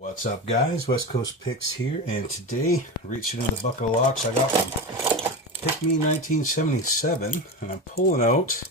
What's up, guys? West Coast Picks here, and today, reaching into the bucket of locks I got from PickME 1977, and I'm pulling out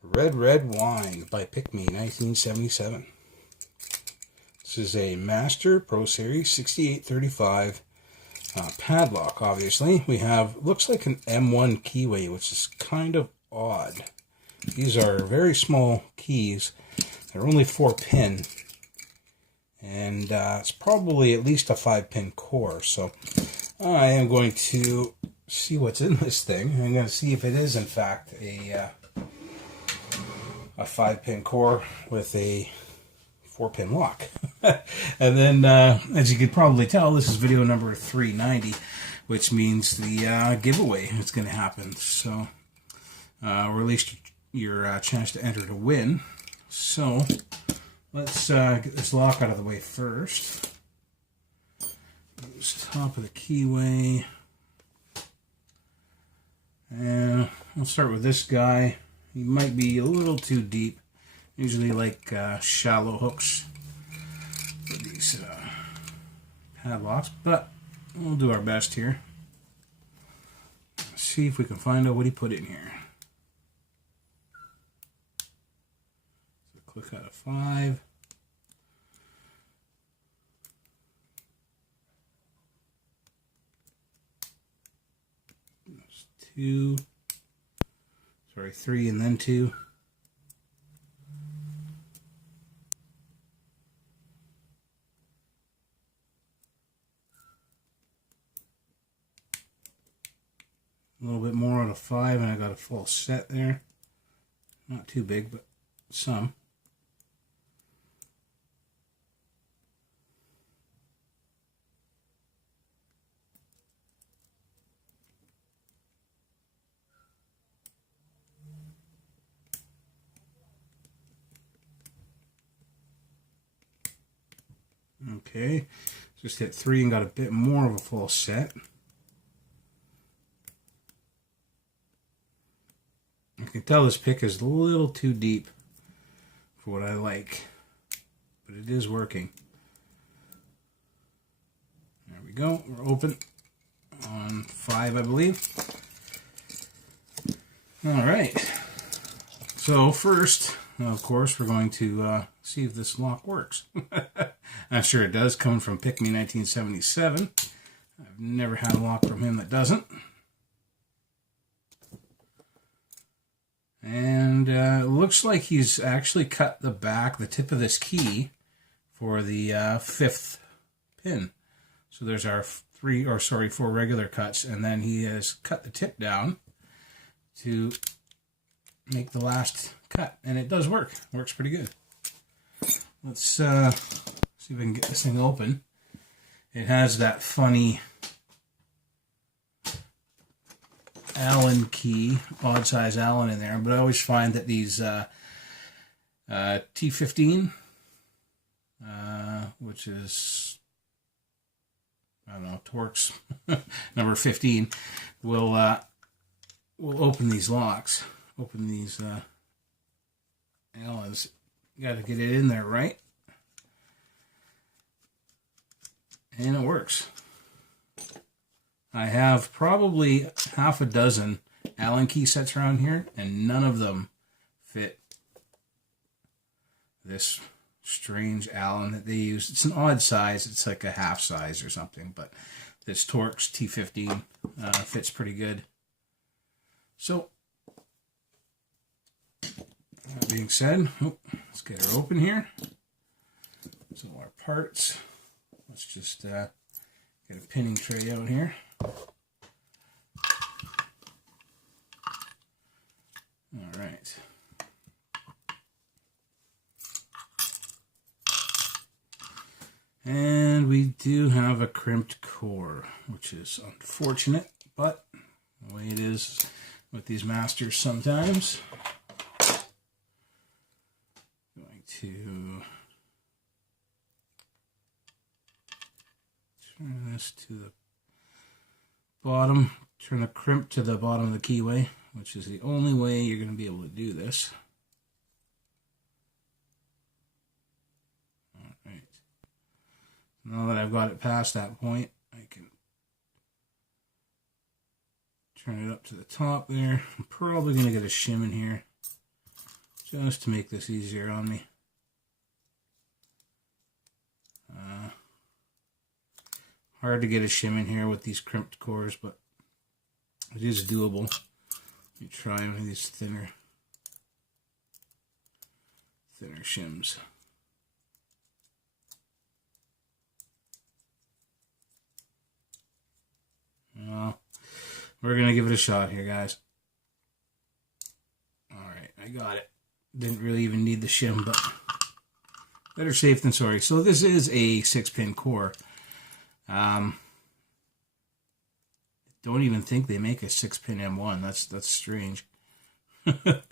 Red Wine by PickME 1977. This is a Master Pro Series 6835 padlock, obviously. We have, looks like an M1 keyway, which is kind of odd. These are very small keys. They're only 4-pin. And it's probably at least a 5-pin core. So I am going to see what's in this thing. I'm going to see if it is in fact a 5-pin core with a 4-pin lock. And then, as you could probably tell, this is video number 390, which means the giveaway is going to happen. So, or at least your chance to enter to win. So let's get this lock out of the way first. Use top of the keyway. And we'll start with this guy. He might be a little too deep. Usually like shallow hooks for these padlocks, but we'll do our best here. Let's see if we can find out what he put in here. Click out of 5. That's 2. Sorry, 3 and then 2. A little bit more out of 5, and I got a full set there. Not too big, but some. Okay, just hit 3 and got a bit more of a full set. I can tell this pick is a little too deep for what I like, but it is working. There we go, we're open on 5, I believe. Alright, so first, of course, we're going to see if this lock works. I'm sure it does, coming from PickME 1977. I've never had a lock from him that doesn't. And it looks like he's actually cut the tip of this key for the 5th pin. So there's our 4 regular cuts, and then he has cut the tip down to make the last cut, and it does work. Works pretty good. Let's see if we can get this thing open. It has that funny Allen key, odd size Allen in there, but I always find that these T15, which is, I don't know, Torx number 15, will open these locks, open these Allens. You got to get it in there right, and it works. I have probably half a dozen Allen key sets around here, and none of them fit this strange Allen that they use. It's an odd size. It's like a half size or something, but this Torx T15 fits pretty good. So, that being said, let's get her open here. So our parts, let's just get a pinning tray out here. All right. And we do have a crimped core, which is unfortunate, but the way it is with these masters sometimes. Going to turn this to the bottom, turn the crimp to the bottom of the keyway, which is the only way you're going to be able to do this. All right. Now that I've got it past that point, I can turn it up to the top there. I'm probably going to get a shim in here just to make this easier on me. Hard to get a shim in here with these crimped cores, but it is doable. Let me try one of these thinner shims. Well, we're going to give it a shot here, guys. Alright, I got it. Didn't really even need the shim, but better safe than sorry. So this is a 6-pin core. Don't even think they make a 6-pin M1. That's strange.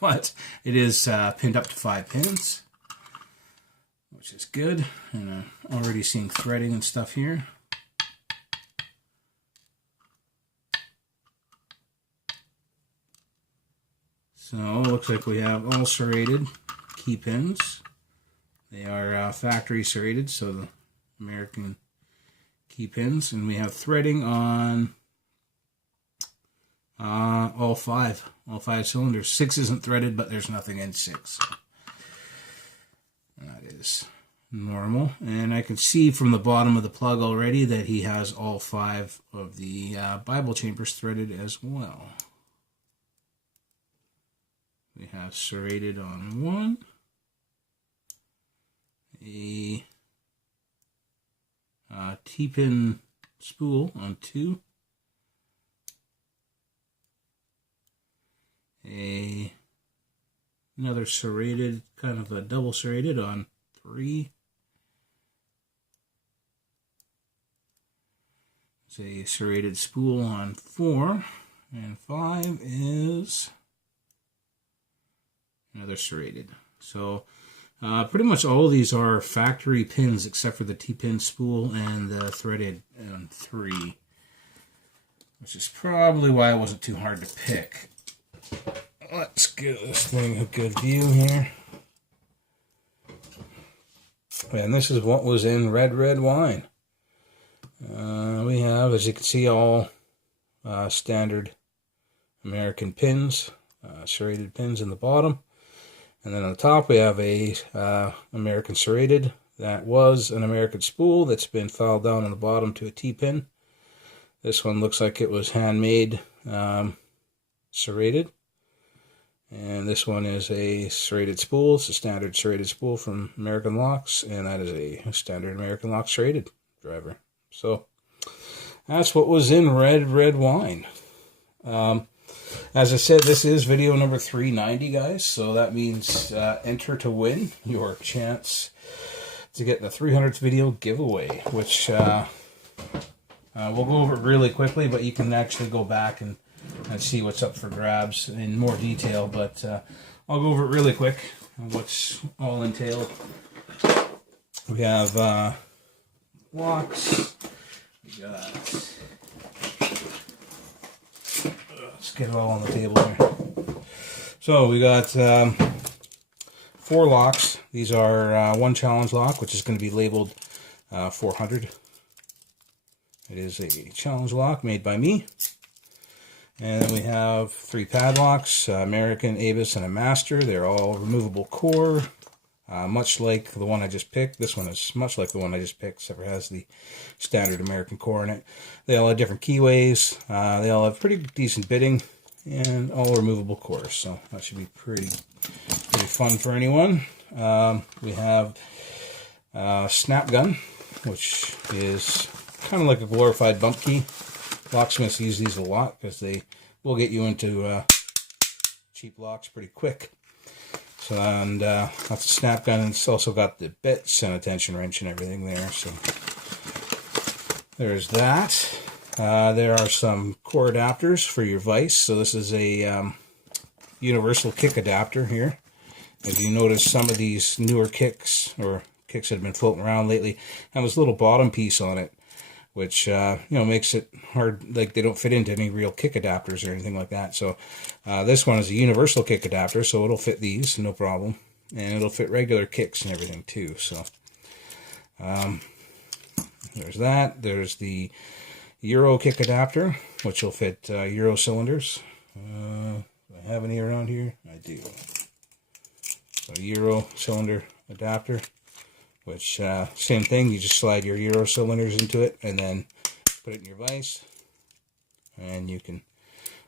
But it is pinned up to 5 pins, which is good. And I'm already seeing threading and stuff here. So it looks like we have all serrated key pins. They are factory serrated, so the American key pins, and we have threading on all five cylinders. 6 isn't threaded, but there's nothing in 6. That is normal, and I can see from the bottom of the plug already that he has all 5 of the Bible chambers threaded as well. We have serrated on 1, a T-pin spool on 2, another serrated, kind of a double serrated on 3. It's a serrated spool on 4, and 5 is another serrated. So pretty much all of these are factory pins except for the T-pin spool and the threaded on 3, which is probably why it wasn't too hard to pick. Let's give this thing a good view here. And this is what was in Red Red Wine. We have, as you can see, all standard American pins, serrated pins in the bottom. And then on the top we have a American serrated. That was an American spool that's been filed down on the bottom to a T-pin. This one looks like it was handmade serrated. And this one is a serrated spool. It's a standard serrated spool from American Locks, and that is a standard American Locks serrated driver. So that's what was in Red Red Wine. As I said, this is video number 390, guys, so that means enter to win your chance to get the 300th video giveaway, which we'll go over really quickly, but you can actually go back and see what's up for grabs in more detail, but I'll go over it really quick, what's all entailed. We have locks, we got... Let's get it all on the table here. So we got 4 locks. These are one challenge lock, which is going to be labeled 400. It is a challenge lock made by me. And then we have 3 padlocks, American, Avis, and a Master. They're all removable core, much like the one I just picked. This one is much like the one I just picked, except for it has the standard American core in it. They all have different keyways. They all have pretty decent bitting, and all removable cores. So that should be pretty fun for anyone. We have snap gun, which is kind of like a glorified bump key. Locksmiths use these a lot because they will get you into cheap locks pretty quick. So, and that's a snap gun, and it's also got the bits and a tension wrench and everything there. So there's that. There are some core adapters for your vise. So this is a universal kick adapter here. As you notice, some of these newer kicks, or kicks that have been floating around lately, have this little bottom piece on it, which makes it hard, like they don't fit into any real kick adapters or anything like that. So this one is a universal kick adapter, so it'll fit these, no problem. And it'll fit regular kicks and everything too. So there's that. There's the Euro kick adapter, which will fit Euro cylinders. Do I have any around here? I do. A Euro cylinder adapter, which same thing, you just slide your Euro cylinders into it and then put it in your vise, and you can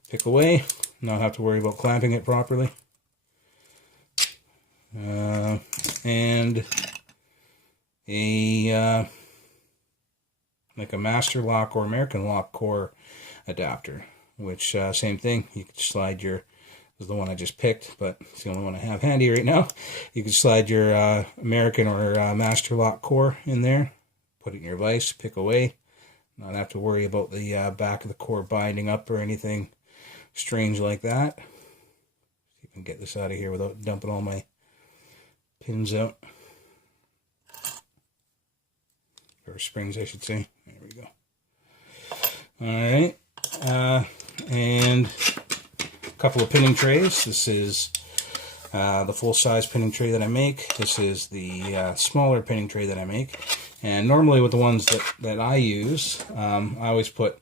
pick away, not have to worry about clamping it properly. And a like a master lock or American lock core adapter, which same thing, you can slide your, this is the one I just picked, but it's the only one I have handy right now. You can slide your American or master lock core in there, put it in your vise, pick away, not have to worry about the back of the core binding up or anything strange like that. You can get this out of here without dumping all my pins out, or springs I should say. There we go. Alright, and a couple of pinning trays. This is the full-size pinning tray that I make. This is the smaller pinning tray that I make. And normally with the ones that I use, I always put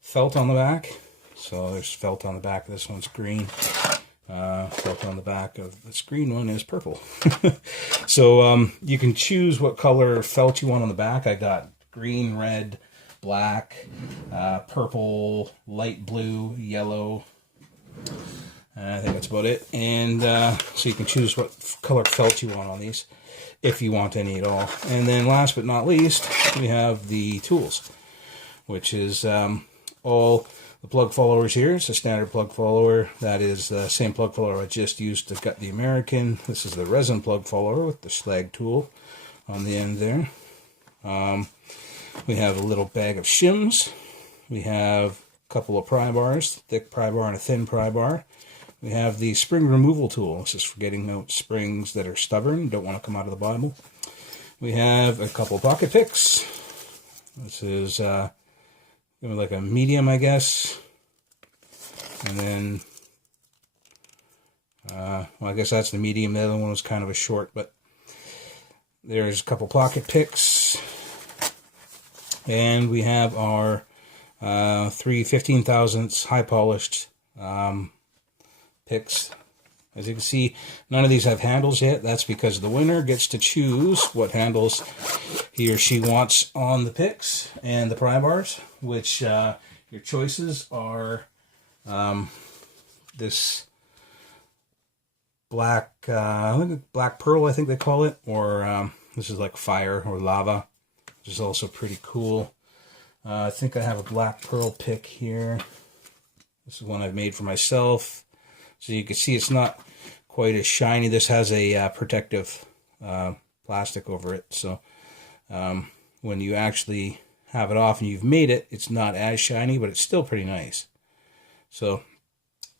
felt on the back. So there's felt on the back. This one's green. Felt on the back of this green one is purple. So you can choose what color felt you want on the back. I got green, red, black, purple, light blue, yellow. I think that's about it. And so you can choose what color felt you want on these, if you want any at all. And then last but not least, we have the tools, which is all the plug followers here. It's a standard plug follower. That is the same plug follower I just used to cut the American. This is the resin plug follower with the slag tool on the end there. We have a little bag of shims. We have a couple of pry bars, thick pry bar and a thin pry bar. We have the spring removal tool. This is for getting out springs that are stubborn, don't want to come out of the Bible. We have a couple of pocket picks. This is like a medium, I guess. And then, well, I guess that's the medium. The other one was kind of a short, but there's a couple pocket picks. And we have our 3 15/1000 high polished picks. As you can see, none of these have handles yet. That's because the winner gets to choose what handles he or she wants on the picks and the pry bars, which your choices are this black, black pearl, I think they call it, or this is like fire or lava, which is also pretty cool. I think I have a black pearl pick here. This is one I've made for myself. So you can see it's not quite as shiny. This has a protective plastic over it. So when you actually have it off and you've made it, it's not as shiny, but it's still pretty nice. So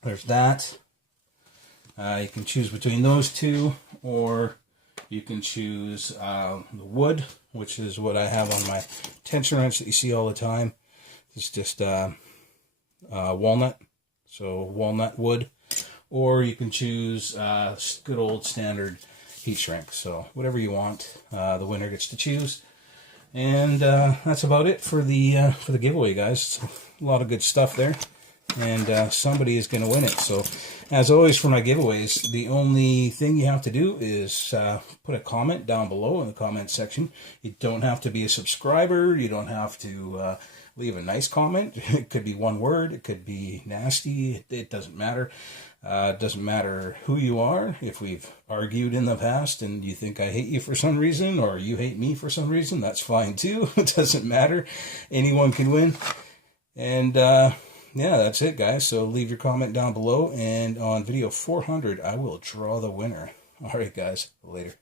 there's that. You can choose between those two, or you can choose the wood, which is what I have on my tension wrench that you see all the time. It's just walnut, so walnut wood. Or you can choose good old standard heat shrink. So whatever you want, the winner gets to choose. And that's about it for the giveaway, guys. It's a lot of good stuff there, and somebody is going to win it. So as always for my giveaways, the only thing you have to do is put a comment down below in the comment section. You don't have to be a subscriber. You don't have to leave a nice comment. It could be one word. It could be nasty. It doesn't matter. It doesn't matter who you are. If we've argued in the past and you think I hate you for some reason, or you hate me for some reason, that's fine too. It doesn't matter. Anyone can win. And yeah, that's it, guys. So leave your comment down below, and on video 400, I will draw the winner. All right, guys. Later.